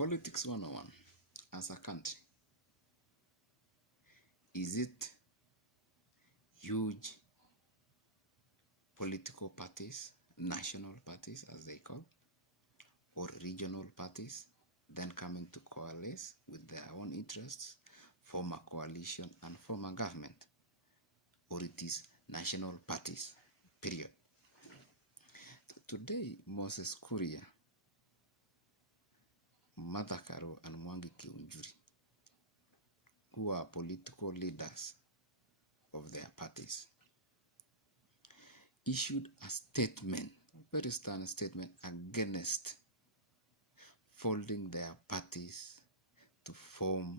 Politics 101. As a country, is it huge political parties, national parties as they call, or regional parties, then coming to coalesce with their own interests, form a coalition and form a government? Or it is national parties, period. Today, Moses Kuria, Martha Karua, and Mwangi Kiunjuri, who are political leaders of their parties, issued a statement, a very stern statement, against folding their parties to form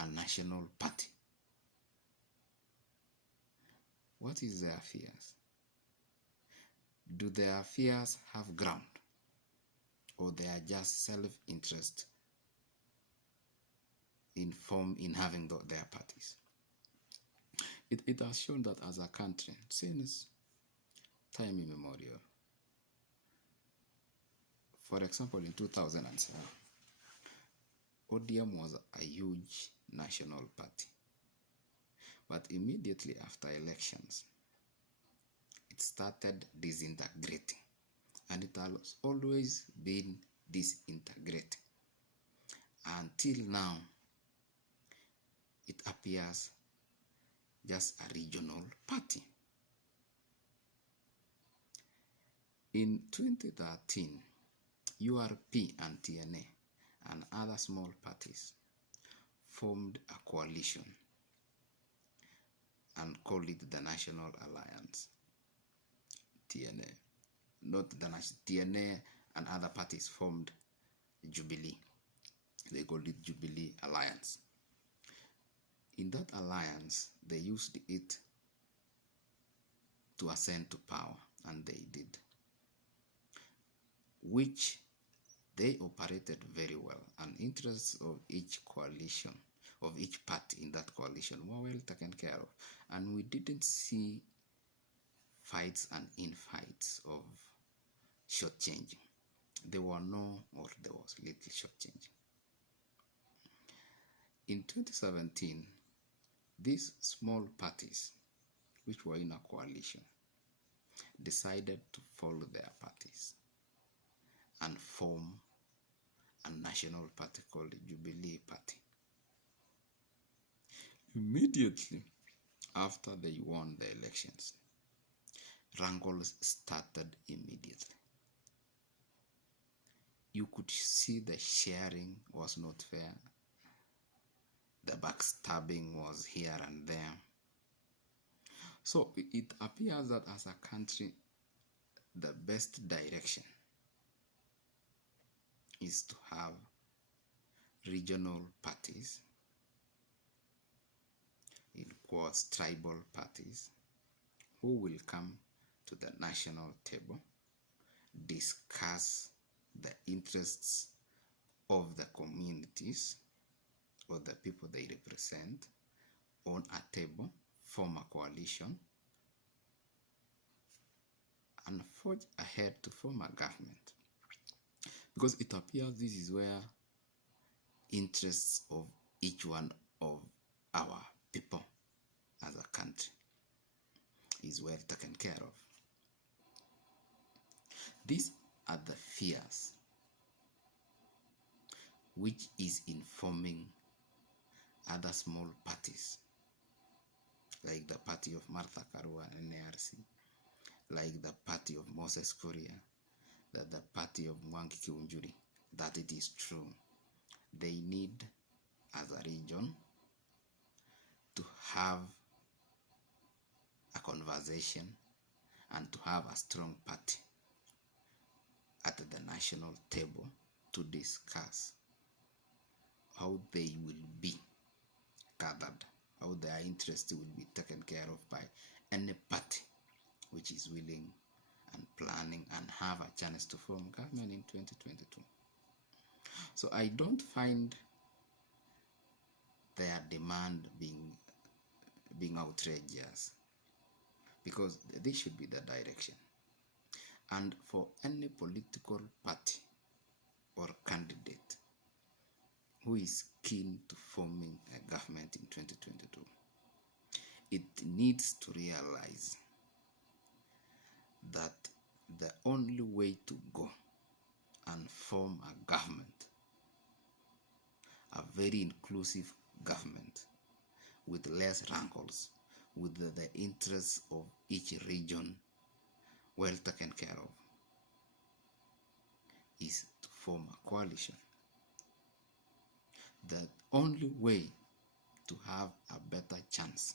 a national party. What is their fears? Do their fears have ground? Or they are just self-interest in having their parties? It has shown that as a country, since time immemorial, for example, in 2007, ODM was a huge national party. But immediately after elections, it started disintegrating. And it has always been disintegrating. Until now, it appears just a regional party. In 2013, URP and TNA and other small parties formed a coalition and called it the National Alliance. TNA, not the TNA and other parties formed Jubilee. They called it Jubilee Alliance. In that alliance, they used it to ascend to power, and they did, which they operated very well, and interests of each coalition, of each party in that coalition, were well taken care of, and we didn't see fights and infights of shortchanging. There was little shortchanging. In 2017, these small parties, which were in a coalition, decided to follow their parties and form a national party called the Jubilee Party. Immediately after they won the elections, wrangles started immediately. You could see the sharing was not fair. The backstabbing was here and there. So it appears that as a country, the best direction is to have regional parties, in quotes, tribal parties, who will come to the national table, discuss the interests of the communities or the people they represent on a table, form a coalition, and forge ahead to form a government. Because it appears this is where interests of each one of our people as a country is well taken care of. These are the fears which is informing other small parties, like the party of Martha Karua and NARC, like the party of Moses Kuria, the party of Mwangi Kiunjuri, that it is true. They need, as a region, to have a conversation and to have a strong party at the national table to discuss how they will be gathered, how their interests will be taken care of by any party which is willing and planning and have a chance to form government in 2022. So I don't find their demand being outrageous, because this should be the direction. And for any political party or candidate who is keen to forming a government in 2022, it needs to realize that the only way to go and form a government, a very inclusive government with less rankles, with the interests of each region well taken care of, is to form a coalition. The only way to have a better chance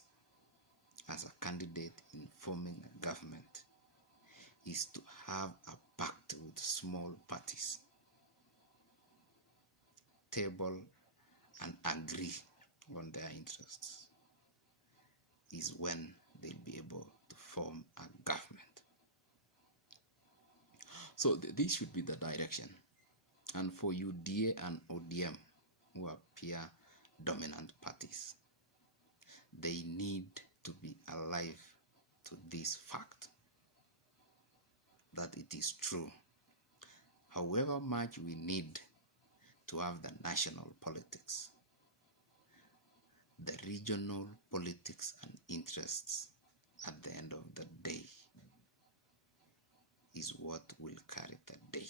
as a candidate in forming a government is to have a pact with small parties, table and agree on their interests, is when they'll be able to form a government. So this should be the direction. And for UDA and ODM, who appear dominant parties, they need to be alive to this fact that it is true. However much we need to have the national politics, the regional politics and interests at the end of the day is what will carry the day.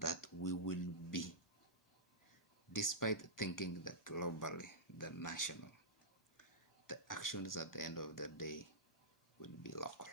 That we will be, despite thinking that globally, the national, the actions at the end of the day will be local.